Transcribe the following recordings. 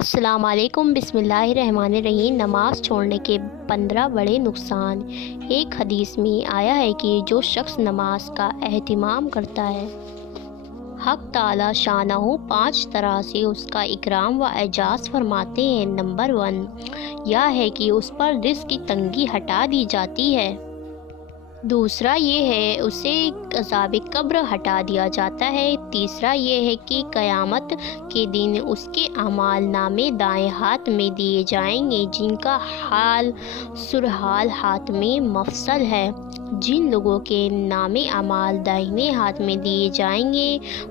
السلام علیکم۔ بسم اللہ الرحمن الرحیم۔ نماز چھوڑنے کے 15 بڑے نقصان۔ ایک حدیث میں آیا ہے کہ جو شخص نماز کا اہتمام کرتا ہے، حق تعالی شانہ 5 طرح سے اس کا اکرام و اعزاز فرماتے ہیں۔ نمبر 1 یہ ہے کہ اس پر رزق کی تنگی ہٹا دی جاتی ہے۔ دوسرا یہ ہے اسے عذاب قبر ہٹا دیا جاتا ہے۔ تیسرا یہ ہے کہ قیامت کے دن اس کے اعمال نامے دائیں ہاتھ میں دیے جائیں گے، جن کا حال سرحال ہاتھ میں مفصل ہے۔ جن لوگوں کے نامے اعمال داہنے ہاتھ میں دیے جائیں گے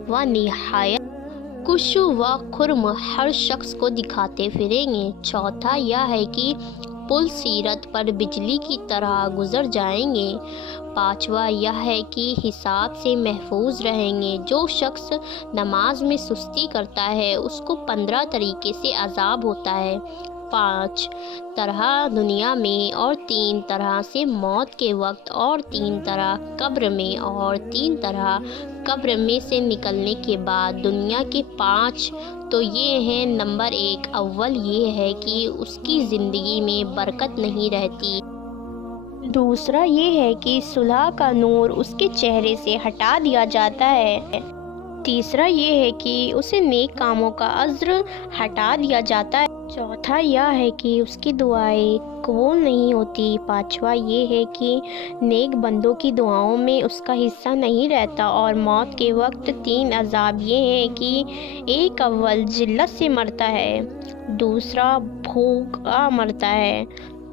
وہ نہایت خوش و خرم ہر شخص کو دکھاتے پھریں گے۔ چوتھا یہ ہے کہ پل سیرت پر بجلی کی طرح گزر جائیں گے۔ پانچواں یہ ہے کہ حساب سے محفوظ رہیں گے۔ جو شخص نماز میں سستی کرتا ہے اس کو 15 طریقے سے عذاب ہوتا ہے۔ 5 طرح دنیا میں اور 3 طرح سے موت کے وقت اور 3 طرح قبر میں اور 3 طرح قبر میں سے نکلنے کے بعد۔ دنیا کے 5 تو یہ ہیں۔ نمبر 1 اول یہ ہے کہ اس کی زندگی میں برکت نہیں رہتی۔ دوسرا یہ ہے کہ صلح کا نور اس کے چہرے سے ہٹا دیا جاتا ہے۔ تیسرا یہ ہے کہ اسے نیک کاموں کا اجر ہٹا دیا جاتا ہے۔ چوتھا یہ ہے کہ اس کی دعائیں قبول نہیں ہوتی۔ پانچواں یہ ہے کہ نیک بندوں کی دعاؤں میں اس کا حصہ نہیں رہتا۔ اور موت کے وقت 3 عذاب یہ ہیں کہ ایک اول ذلت سے مرتا ہے، دوسرا بھوکا مرتا ہے،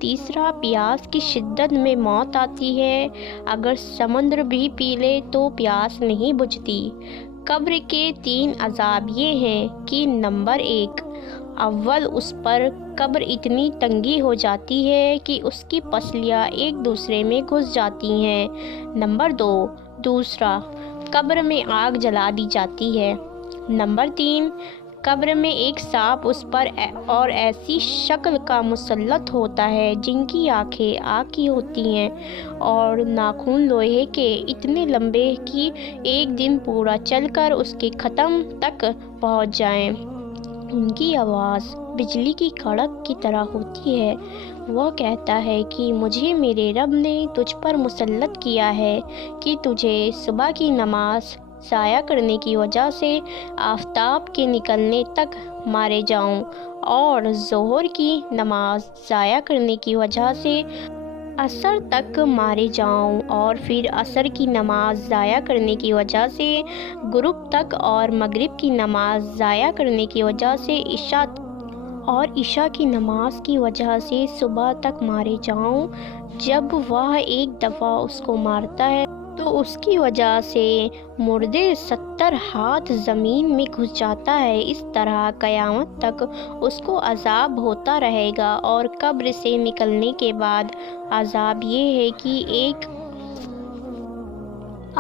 تیسرا پیاس کی شدت میں موت آتی ہے، اگر سمندر بھی پی لے تو پیاس نہیں بجھتی۔ قبر کے 3 عذاب یہ ہیں کہ نمبر 1 اول اس پر قبر اتنی تنگی ہو جاتی ہے کہ اس کی پسلیاں ایک دوسرے میں گھس جاتی ہیں۔ نمبر 2 دوسرا قبر میں آگ جلا دی جاتی ہے۔ نمبر 3 قبر میں ایک سانپ اس پر اور ایسی شکل کا مسلط ہوتا ہے جن کی آنکھیں آگ کی ہوتی ہیں اور ناخن لوہے کے اتنے لمبے کہ ایک دن پورا چل کر اس کے ختم تک پہنچ جائیں۔ ان کی آواز بجلی کی کڑک کی طرح ہوتی ہے۔ وہ کہتا ہے کہ مجھے میرے رب نے تجھ پر مسلط کیا ہے کہ تجھے صبح کی نماز ضائع کرنے کی وجہ سے آفتاب کے نکلنے تک مارے جاؤں، اور ظہر کی نماز ضائع کرنے کی وجہ سے عصر تک مارے جاؤں، اور پھر عصر کی نماز ضائع کرنے کی وجہ سے غروب تک، اور مغرب کی نماز ضائع کرنے کی وجہ سے عشاء کی نماز کی وجہ سے صبح تک مارے جاؤں۔ جب وہ ایک دفعہ اس کو مارتا ہے تو اس کی وجہ سے مردے 70 ہاتھ زمین میں گھس جاتا ہے۔ اس طرح قیامت تک اس کو عذاب ہوتا رہے گا۔ اور قبر سے نکلنے کے بعد عذاب یہ ہے کہ ایک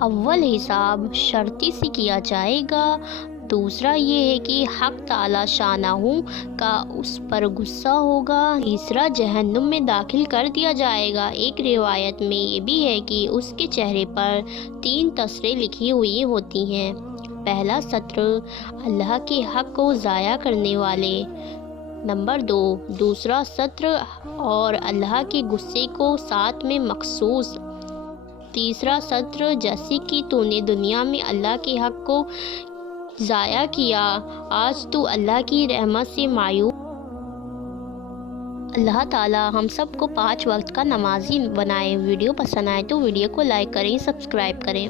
اول حساب شرطی سے کیا جائے گا، دوسرا یہ ہے کہ حق تعالی شانہ کا اس پر غصہ ہوگا، تیسرا جہنم میں داخل کر دیا جائے گا۔ ایک روایت میں یہ بھی ہے کہ اس کے چہرے پر 3 تسریں لکھی ہوئی ہوتی ہیں۔ پہلا سطر اللہ کے حق کو ضائع کرنے والے، نمبر 2 دوسرا سطر اور اللہ کے غصے کو ساتھ میں مخصوص، تیسرا سطر جیسے کہ تو نے دنیا میں اللہ کے حق کو ضائع کیا، آج تو اللہ کی رحمت سے مایوس۔ اللہ تعالی ہم سب کو 5 وقت کا نمازی بنائے۔ ویڈیو پسند آئے تو ویڈیو کو لائک کریں، سبسکرائب کریں۔